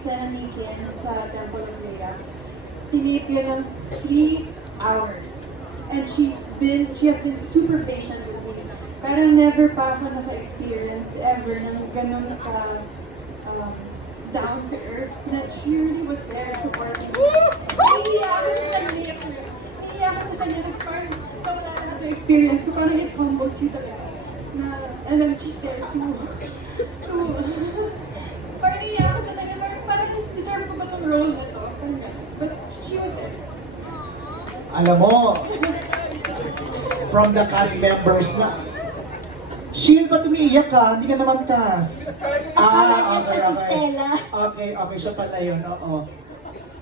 eksena ni Kim sa Temple of Rhea, tinip yun ng 3 hours. And she has been super patient with me. Parang never pa ako naka-experience ever ng ganun ka down to earth, that she really was there supporting me. Naiiyak ako sa kanya. Naiiyak ako sa kanya kasi parang wala na ito experience ko. Parang it humbles you talaga. And then she's there to parang naiiyak ako sa kanya. Parang deserve ko ba itong role na to? But she was there. Alam mo, from the cast members na, Shield, ba't umiiyak ka? Hindi ka naman cast. Akala niya siya si Stella. Okay, siya pala yun, oo.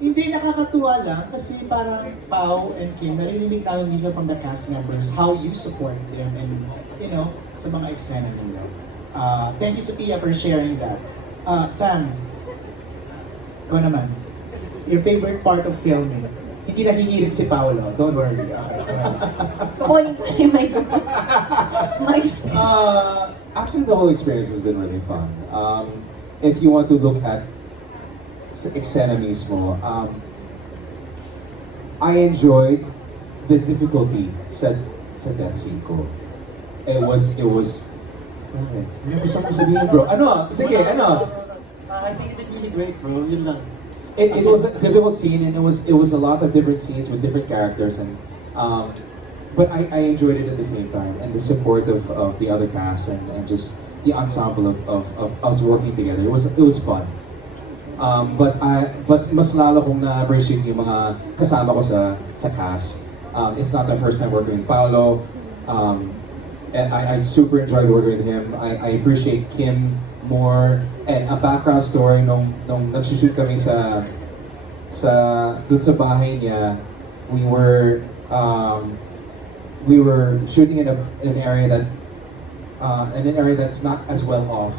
Hindi, nakakatuwa lang kasi parang Pao and Kim, narinig namin mismo from the cast members how you support them and, you know, sa mga eksena ninyo. Thank you, Sophia, for sharing that. Sam, ikaw naman, your favorite part of filming? Hindi nahihirit si Paolo, don't worry. Kukunin ko na yung mic ko. Actually, the whole experience has been really fun. If you want to look at eksena mismo, I enjoyed the difficulty sa death scene ko. It was, okay. Ano gusto mo sabihin, bro? Ano? Sige, ano? I think it did really great, bro. Yun lang. It was a difficult scene, and it was a lot of different scenes with different characters, and but I enjoyed it at the same time, and the support of the other cast and just the ensemble of us working together. It was fun. But mas lalo kong na-appreciate yung mga kasama ko sa cast. It's not the first time working with Paolo. And I super enjoyed working with him. I appreciate Kim more. And a background story nung nagsushoot kami dun sa bahay niya, we were shooting in an area that's not as well off.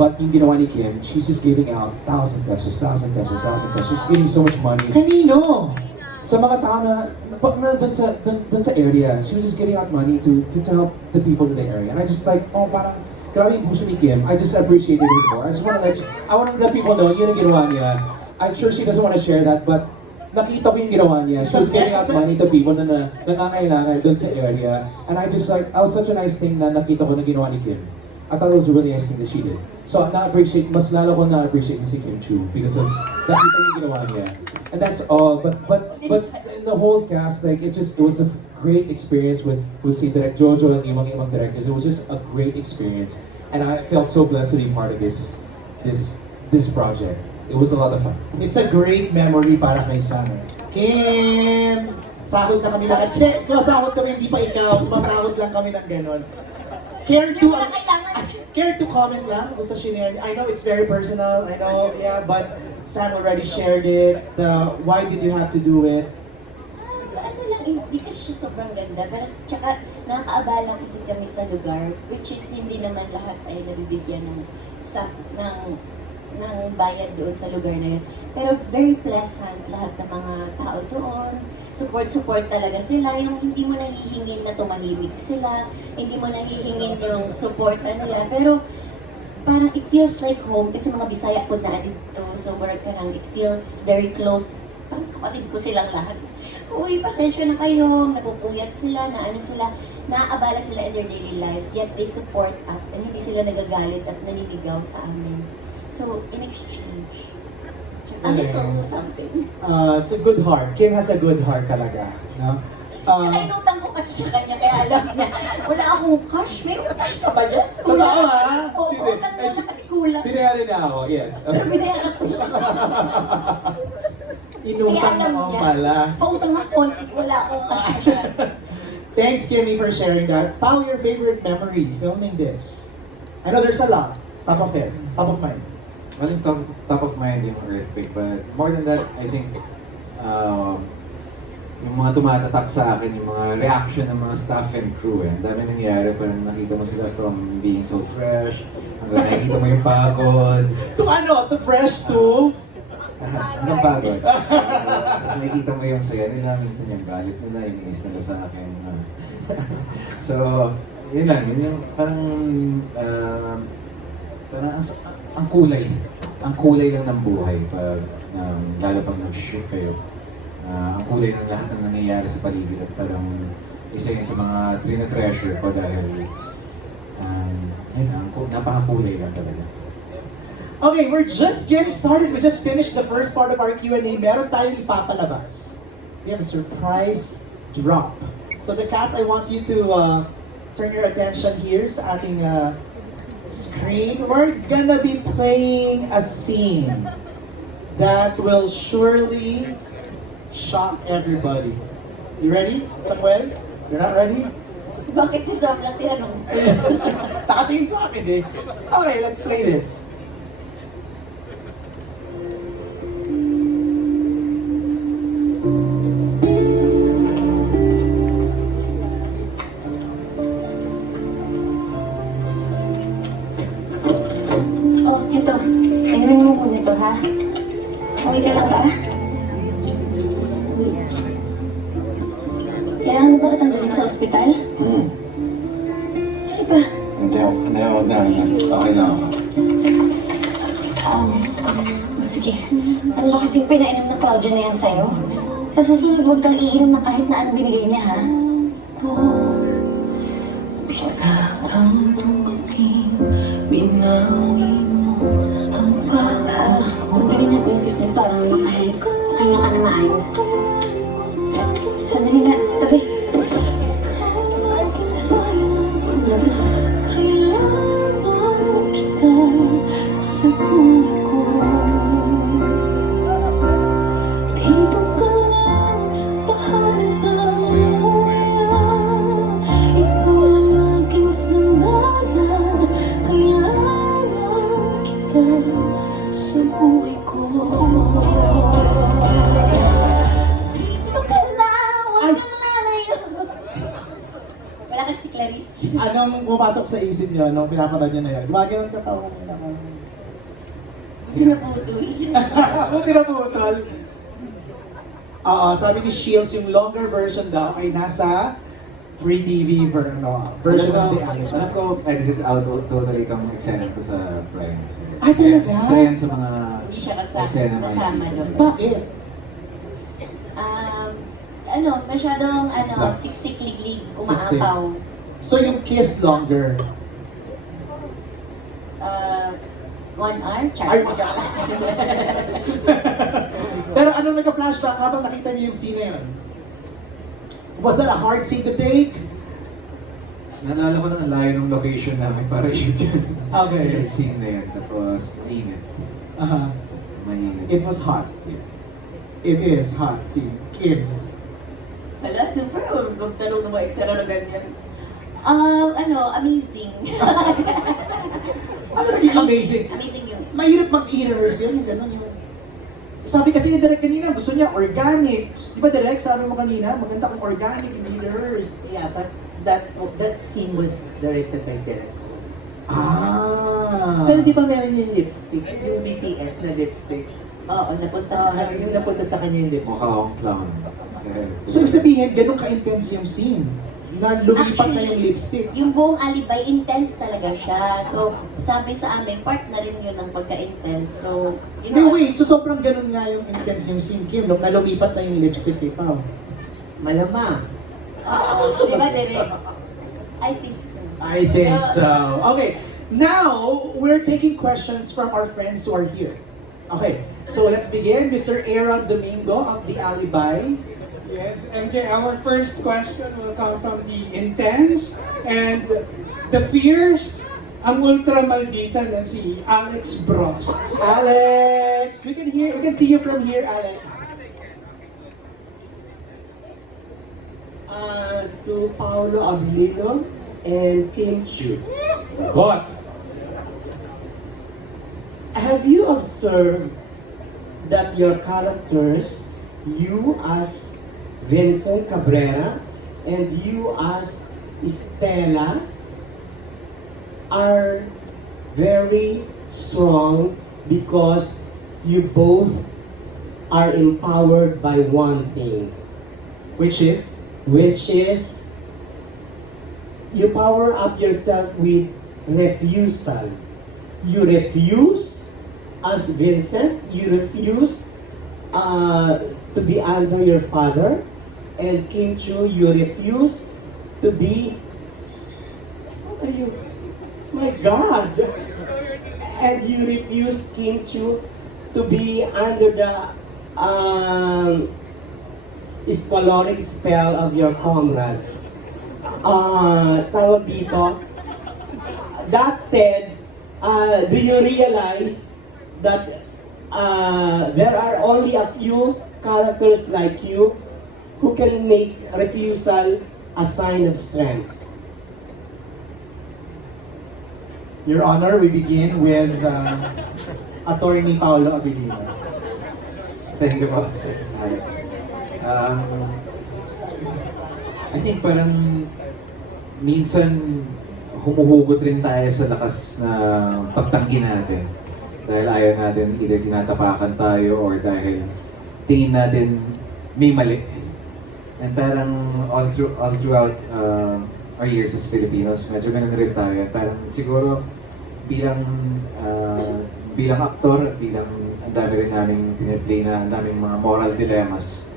But yung ginawa ni Kim, she's just giving out 1,000 pesos. She's giving so much money. Kanino? Sa mga tao na dun sa area, she was just giving out money to help the people in the area. And I just like, oh, parang grabe yung puso ni Kim. I just appreciated her more. I want to let people know yun ang ginawa niya. I'm sure she doesn't want to share that, but nakita ko yung ginawa niya. She was giving out money to people na nangangailangan dun sa area. And I just like, that was such a nice thing na nakita ko na ginawa ni Kim. I thought it was a really nice thing that she did. So mas lalo ko na-appreciate si Kim Chu because of nakita yung ginawa niya. And that's all. But in the whole cast, like it was a great experience with si Direk Jojo and yung mga ibang directors. It was just a great experience, and I felt so blessed to be part of this project. It was a lot of fun. It's a great memory para kay Sam. Kim! Sahod na kami lahat. Hindi, sumasahod kami, hindi pa ikaw. Sumasahod lang kami ng ganon. Care to comment lang kung sa shinare. I know it's very personal. I know, yeah, but Sam already shared it. Why did you have to do it? Ano lang, hindi kasi siya sobrang ganda. Pero tsaka nakakaabala kasi kami sa lugar, which is hindi naman lahat ay nabibigyan ng bayad doon sa lugar na yun. Pero very pleasant lahat ng mga tao doon. Support talaga sila. Yung hindi mo nahihingin na tumahimik sila. Hindi mo nahihingin yung supporta nila. Pero parang it feels like home kasi mga Bisaya po na dito. So parang it feels very close. Parang kapatid ko silang lahat. Uy, pasensya na kayo. Napupuyat sila, naaabala sila in their daily lives. Yet they support us and hindi sila nagagalit at naninigaw sa amin. So, in exchange, a little something. It's a good heart. Kim has a good heart talaga. No? Tsaka inutang ko kasi sa kanya, kaya alam niya, wala akong cash. May cash ka ba dyan? Totoo ah? Oo, utang mo na kasi kulang. Binayarin na ako, yes. Pero binayaran ko siya. Inutang Kaya alam naman niya, pala. pautang ng konti, wala akong cash. Thanks, Kimmy, for sharing that. Pao, your favorite memory filming this? I know there's a lot. Top of mind. Well, yung top of mind yung earthquake, but more than that, I think yung mga tumatatak sa akin, yung mga reaction ng mga staff and crew Ang dami nangyari, parang nakita mo sila from being so fresh, hanggang nakikita mo yung pagod. To fresh to? Hanggang pagod. Tapos nakikita mo yung saya nila, minsan yung galit nila, yung inis nila sa akin. So, yun lang, yun yung parang ang kulay. ang kulay lang ng buhay pag lalo pag nag-shoot kayo. Ang kulay ng lahat ng nangyayari sa paligid at parang isa yun sa mga treasure ko dahil napakakulay lang talaga. Okay, we're just getting started. We just finished the first part of our Q&A. Meron tayong ipapalabas. We have a surprise drop. So the cast, I want you to turn your attention here sa ating screen. We're gonna be playing a scene that will surely shock everybody. You ready, Samuel? You're not ready? Bakit si Sam lang tinanong? Nakatingin sa akin eh. Okay, let's play this. Oh, ito. Inumin mo muna ito, ha? Okay ka lang ba? Kailangan mo ba kitang dalhin sa ospital? Sige pa. Hindi, wag na. Okay na ako. Sige. Ano ba kasing pinainom ng Claudia na yan sa'yo? Sa susunod, huwag kang iinom ng kahit na anong binigay niya, ha? Biglang dumating, binawi mo ang Puntarin natin yung fitness para makahinga ka na maayos. Sandali nga, tabi. Kailangan kita sa buhay ko. Dito ka lang, tahanan ang mula. Ikaw ang aking sandalan. Kailangan kita sa buhay ko. Dito ka lang, huwag kang lalayo. Wala kasi si Clarice. Anong pumapasok sa isip niyo nung pinapanood niyo na yun? Gumagano'n ka pa. Hindi na putol. Buti na putol. Oo, sabi ni Shields, yung longer version daw ay nasa pre-TV version of the Alam album. ko, edited out totally itong eksena to sa Prime. So, Ay, talaga? Isa yan sa mga Hindi siya eksena na kasama yun. doon. Bakit? Masyadong Lots. siksik-liglig, Siksik. umaapaw. So yung kiss longer. 1 hour? Ay, Char. Pero anong nagka-flashback habang nakita niyo yung scene na yun? Was that a hard scene to take? Nalala ko ng layo ng location namin para i-shoot yun. Okay. Yung scene na yun. Tapos, mainit. Mainit. It was hot. It is hot. Si Kim. Wala, super. Huwag tanong ng mga eksena na ganyan. Amazing. Ano naging amazing? Amazing yung... Mahirap mag-i-rehearse yun, yung gano'n yung... Sabi kasi ni Direk kanina, gusto niya organic. Di ba Direk, sabi mo kanina, maganda kung organic, hindi rehearsed. Yeah, but that scene was directed by Derek. Ah. Pero di ba meron yung lipstick? Yung BTS na lipstick? Oo, napunta sa kanya. Yung napunta sa kanya yung lipstick. Mukha akong clown. So ibig sabihin, ganun ka-intense yung scene. Na lumipat na Actually, yung lipstick. Yung buong alibay, intense talaga siya. So, sabi sa amin, part na rin yun ng pagka-intense. So, Hindi, wait. So sobrang ganun nga yung intense yung scene, Kim. Nung nalumipat na yung lipstick, eh, Pao. Malama. Di ba, Derek? I think so. I think so. Okay. Now, we're taking questions from our friends who are here. Okay. So let's begin. Mr. Aaron Domingo of The Alibi. Yes, MJ, our first question will come from the intense and the fierce, ang ultra maldita na si Alex Brosas. Alex! We can see you from here, Alex. To Paolo Abilino and Kim Chu. God! Have you observed that your characters, you as Vincent Cabrera and you as Estela, are very strong because you both are empowered by one thing, Which is? you power up yourself with refusal. You refuse as Vincent, you refuse to be under your father, and Kim Chu, you refuse to be. What are you? My God! And you refuse, Kim Chu, to be under the scholaric spell of your comrades. Tawag dito. That said, do you realize that there are only a few characters like you who can make refusal a sign of strength? Your Honor, we begin with Attorney Paolo Abilino. Thank you po, Sir Alex. I think parang minsan humuhugot rin tayo sa lakas na pagtanggi natin. Dahil ayaw natin, either tinatapakan tayo or dahil tingin natin may mali. And parang all throughout our years as Filipinos, medyo ganun rin tayo. Parang siguro bilang aktor, bilang ang dami rin namin piniplay na ang daming mga moral dilemmas.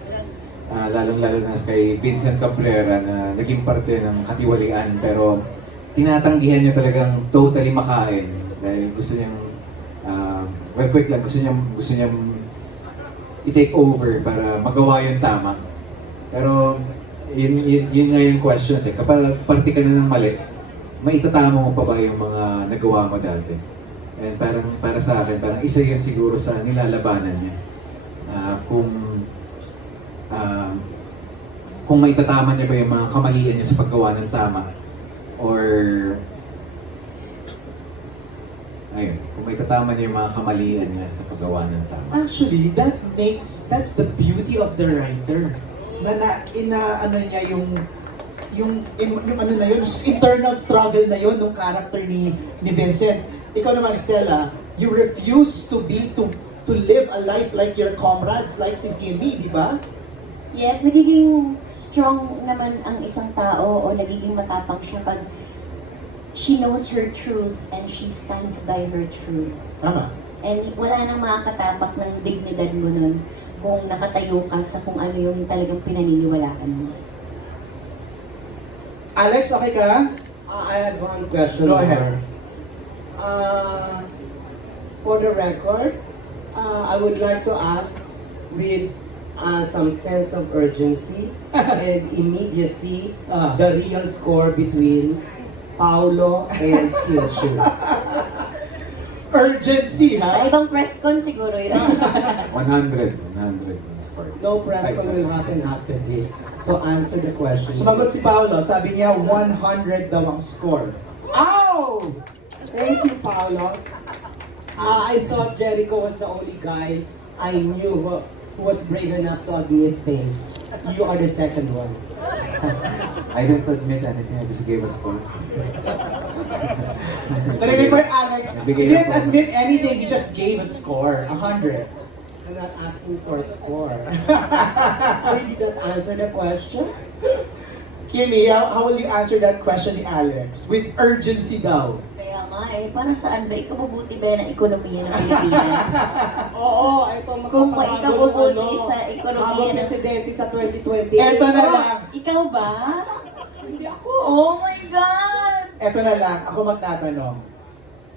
Lalong-lalo na kay Vincent Cabrera na naging parte ng katiwalian pero tinatanggihan niya talagang totally makain dahil gusto niyang quick lang, gusto niyang i-take over para magawa yung tama. Pero yun nga yung questions eh. Kapag parte ka na ng mali, maitatama mo pa ba yung mga nagawa mo dati? And parang para sa akin, parang isa yun siguro sa nilalabanan niya. Kung maitatama niya ba yung mga kamalian niya sa paggawa ng tama or ayun, kung maitatama niya yung mga kamalian niya sa paggawa ng tama. Actually, that's the beauty of the writer. Ano niya yung ano na yun, internal struggle na yun ng character ni Vincent. Ikaw naman, Stella, you refuse to live a life like your comrades, like si Kimmy, di ba? Yes, nagiging strong naman ang isang tao o nagiging matapang siya pag she knows her truth and she stands by her truth. Tama. And wala nang makakatapak ng dignidad mo nun kung nakatayo ka sa kung ano yung talagang pinaniniwalaan mo. Alex, okay ka? I have one question. Go ahead. For the record, I would like to ask with some sense of urgency and immediacy the real score between Paolo and Kim Chu. Urgency, Sa ha? ibang press con siguro yun. 100 yung score. No press con will happen after this. So answer the question. Sumagot si Paolo, sabi niya 100 daw ang score. Ow! Thank you, Paolo. I thought Jericho was the only guy I knew who was brave enough to admit things. You are the second one. I didn't admit anything, I just gave a score. Narinig mo yung Alex? He Bigay didn't ako. admit anything, he just gave a score. 100. I'm not asking for a score. So you did not answer the question? Kimmy, how will you answer that question ni Alex? With urgency daw. Kaya nga para saan ba ikabubuti ba ng ekonomiya ng Pilipinas? Oo, ito Kung ikabubuti ano, sa ekonomiya habang ng... presidente sa 2028. Eto na lang. Ikaw ba? Hindi ako. Oh my God! Eto na lang, ako magtatanong.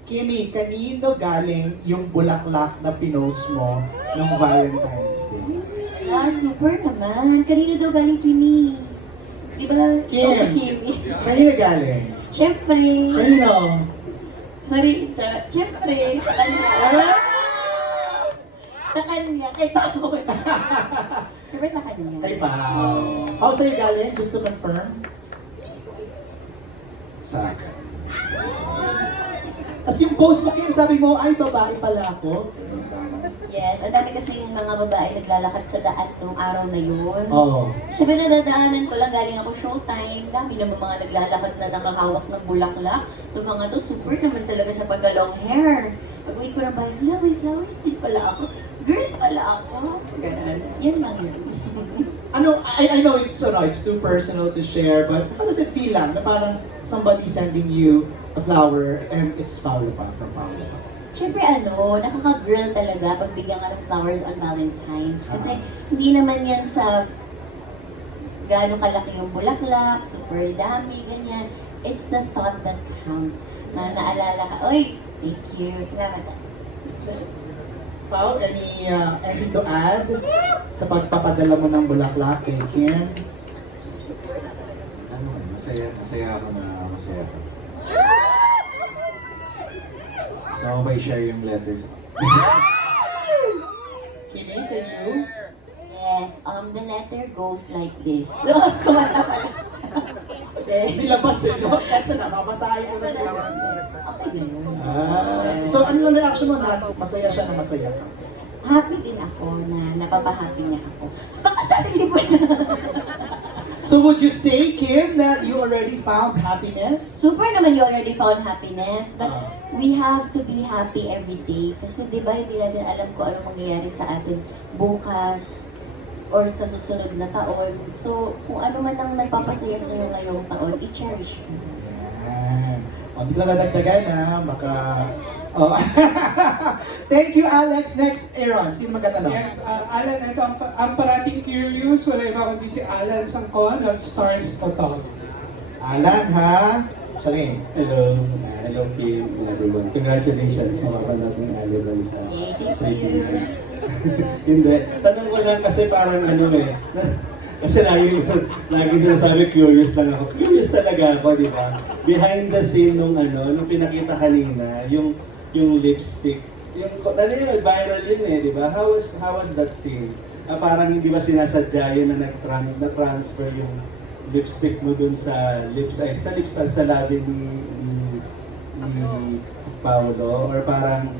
Kimmy, kanino galing yung bulaklak na pinost mo ng Valentine's Day? Super naman. Kanino daw galing Kimi? Di ba? Kim. Oh, si Kimi. Kanino galing? Siyempre. Kanino? Sorry, siyempre. Sa kanya. Sa kanya. Kay Pao. Siyempre sa kanya. Kay Pao. How sa'yo galing? Just to confirm? Sa akin. Tapos yung post mo, Kim, sabi mo, ay, babae pala ako. Yes, ang dami kasi yung mga babae naglalakad sa daan nung araw na yun. Oo. Sabi na dadaanan ko lang, galing ako showtime. Dami naman mga naglalakad na nakahawak ng bulaklak. Itong mga to, super naman talaga sa pagka-long hair. Pag-uwi ko na ba, may flowers din pala ako. Girl pala ako. Ganun. Yan lang yun. Ano, I know it's too personal to share, but how does it feel lang na parang somebody sending you a flower and it's Paolo pa, from Paolo pa? Siyempre nakaka-girl talaga pag bigyan ka ng flowers on Valentine's. Kasi hindi naman yan sa gaano kalaki yung bulaklak, super dami, ganyan. It's the thought that counts. Na naalala ka, oy, thank you, salamat. Pao, anything to add sa pagpapadala mo ng bulaklak kay Kim? Masaya ako na masaya ka. Gusto mo ba i-share yung letters? Kimi, can you? Yes, the letter goes like this. Kumanta pala. Nilabas no? Eto na, mabasahin mo na sa iyo. Okay na yun. So, ano lang reaction mo na masaya siya na masaya ka? Happy din ako na napapahappy niya ako. Tapos baka sarili mo na. So, would you say, Kim, that you already found happiness? Super naman you already found happiness, but we have to be happy every day. Kasi di ba hindi natin alam kung ano mangyayari sa atin bukas or sa susunod na taon. So, kung ano man ang nagpapasaya sa'yo ngayong taon, i-cherish mo. Yan. O, hindi ko na dadagdagan baka... Oh. Thank you, Alex. Next, Aaron. Sino magtatanong? Yes, Alan, ito ang parating curious, wala iba kundi si Alan Sangkon of Stars Photography. Alan, ha? Charing. Hello Kim and everyone. Congratulations mapapanood ng Alibay sa Yay, thank you. Hindi. Tanong ko lang kasi parang kasi lagi sinasabi curious lang ako. Curious talaga ako, di ba? Behind the scene nung pinakita kanina, yung lipstick. Yung viral yun di ba? How was that scene? Parang hindi ba sinasadya yun na na-transfer yung lipstick mo dun sa sa labi ni Paolo, or parang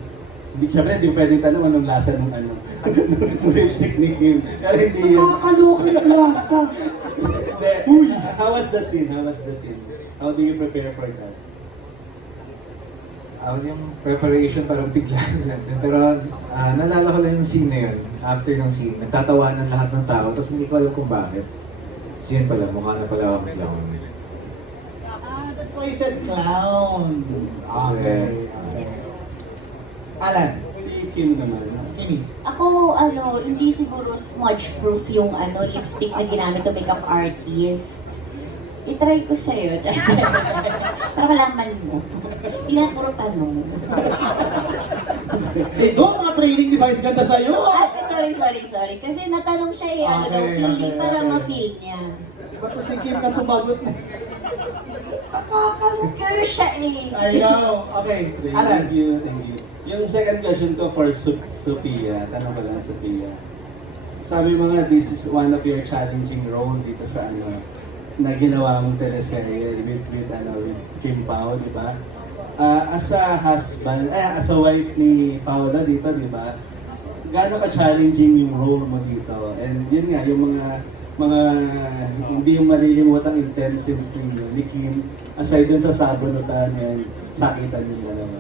siyempre hindi pwedeng tanong anong lasa nung nung lipstick ni Kim. Pero hindi yun. Nakakaloka yung lasa. Hindi. How was the scene? How do you prepare for that? Yung preparation parang bigla lang. Pero naalala ko lang yung scene na yun. After ng scene, nagtatawanan lahat ng tao, tapos hindi ko alam kung bakit. So yun pala, mukha na pala akong clown. That's why you said clown. Okay. Alan. Si Kim naman. Kimi. Ako, hindi siguro smudge-proof yung lipstick na ginamit ng makeup artist. I-try ko sa'yo, para malaman mo. Hindi na puro tanong. Ito, mga training device ganda sa'yo. Sorry. Kasi natanong siya daw feeling para ma-feel niya. Ba't ko si Kim na sumagot na? Nakaka-girl siya I know. Okay, Alan. Thank you. Yung second question ko for Sophia, tanong ko lang Sophia. Sabi mo nga, this is one of your challenging role dito sa na ginawa mong teleserye with Kim Pao, di ba? As a husband, as a wife ni Paula dito, di ba? Gaano ka-challenging yung role mo dito? And yun nga, yung mga hindi yung malilimutang intense scenes ninyo ni Kim, aside dun sa sabunutan and sakitan yung dalawa.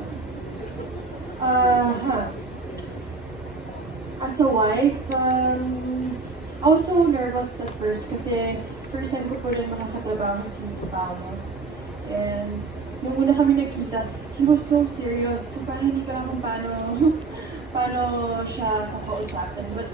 As a wife, I was so nervous at first kasi first time ko po rin makakatrabaho si Paolo. And nung una kami nakita, he was so serious. So parang hindi ko alam kung paano siya kakausapin. But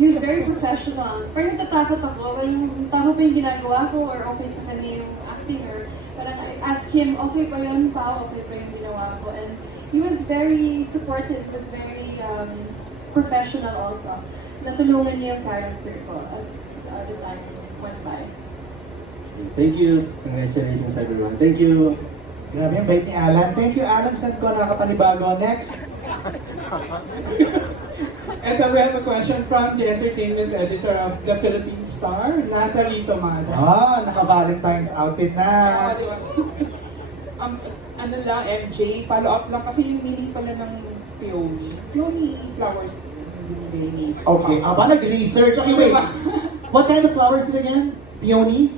he was very professional. Parang natatakot ako. Tama ba yung ginagawa ko or okay sa kanya yung acting? Or parang I asked him, okay pa yun, Pao? Okay pa yung ginawa ko? And he was very supportive. He was very professional also. Natulungan niya yung character ko as the time went by. Thank you. Congratulations everyone. Thank you. Grabe yung bait ni Alan. Thank you, Alan. Saan ko nakakapanibago? Next. And then we have a question from the entertainment editor of The Philippine Star, Natalie Tomada. Naka-Valentine's outfit na. MJ, follow up lang kasi yung meaning pala ng peony flowers. Okay, nag-research. Okay, wait. What kind of flowers is it again? Peony?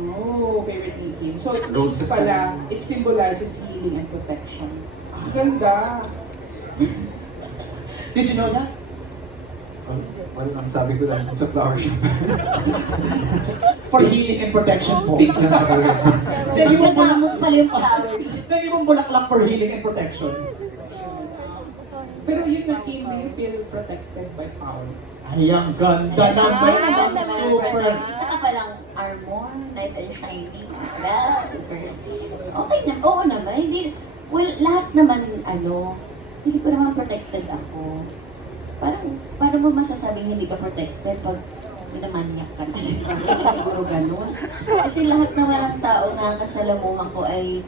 Oh, favorite ni Kim. So it means Roses pala, it symbolizes healing and protection. Ganda. Did you know that? Well, ang sabi ko lang sa flower shop. For healing and protection po. Pink lang ako. Dali mong Nagamot pala yung flower. Dali mong bulaklak for healing and protection. Pero yun na, Kim, do you feel protected by Pao? Ay, ang ganda Yes, naman. naman naman, Super. Isa ka palang armor, knight and shiny. Well, super. Okay na, oo naman. Hindi, well, lahat naman, hindi ko naman protected ako. Parang mo masasabing hindi ka protected pag minamanyak ka kasi siguro ganun. Kasi lahat naman ng tao na kasalamuhan ko ay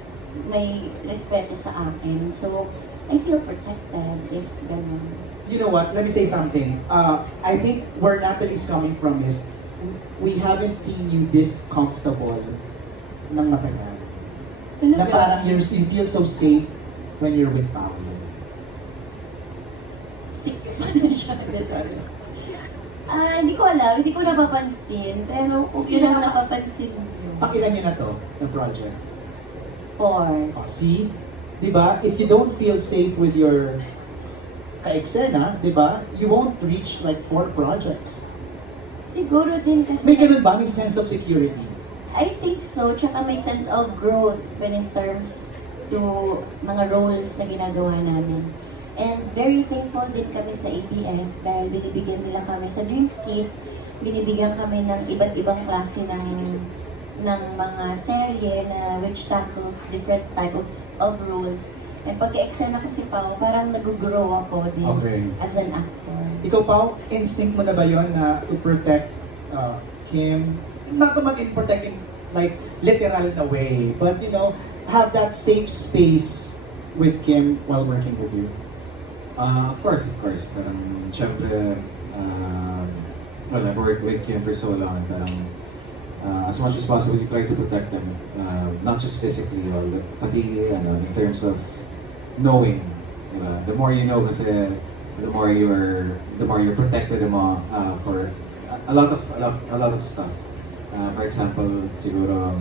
may respeto sa akin. So, I feel protected if ganun. You know what? Let me say something. I think where Natalie's coming from is we haven't seen you this comfortable ng matagal. Na parang you feel so safe when you're with Paolo. Secure pa na siya. Hindi ko alam, hindi ko napapansin. Pero kung yun ang napapansin niyo. Pakilan niyo na to, ng project. 4. Oh, see? Diba? If you don't feel safe with your ka-eksena, diba? You won't reach like 4 projects. Siguro din kasi... May ganun ba? May sense of security? I think so. Tsaka may sense of growth when in terms to mga roles na ginagawa namin. And very thankful din kami sa ABS dahil binibigyan nila kami sa Dreamscape, binibigyan kami ng iba't ibang klase ng mga serye na which tackles different types of roles. And pagka-eksena ko si Pao, parang nag-grow ako din Okay. as an actor. Ikaw, Pao, instinct mo na ba yun na to protect Kim? Not naman in protect in like literal na way, but you know, have that safe space with Kim while working with you. Of course. Parang, syempre, well, I've worked with Kim for so long, parang, as much as possible, you try to protect them, not just physically, pati, in terms of knowing, diba? The more you know, kasi, the more you're protected mo, for a lot of stuff. For example, siguro,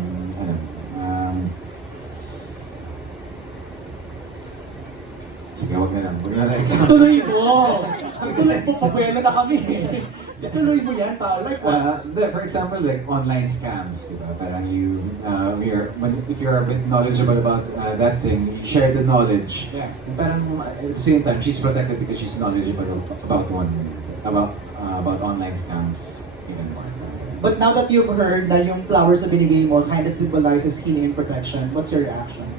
sige, wag na lang example. Tuloy mo! Tuloy mo, pabuelo na kami. Ituloy mo yan, Pao. Like what? For example, like online scams, diba? Parang if you're a bit knowledgeable about that thing, you share the knowledge. Yeah. And parang at the same time, she's protected because she's knowledgeable about online scams. Even more. But now that you've heard na yung flowers na binigay mo kind of symbolizes healing and protection, what's your reaction?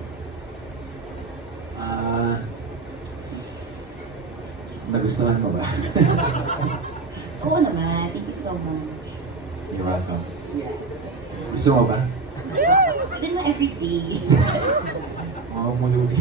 Nagustuhan mo ba? Oo naman, thank you so much. You're welcome. Gusto mo ba? Pwede naman everyday. Oo, muli.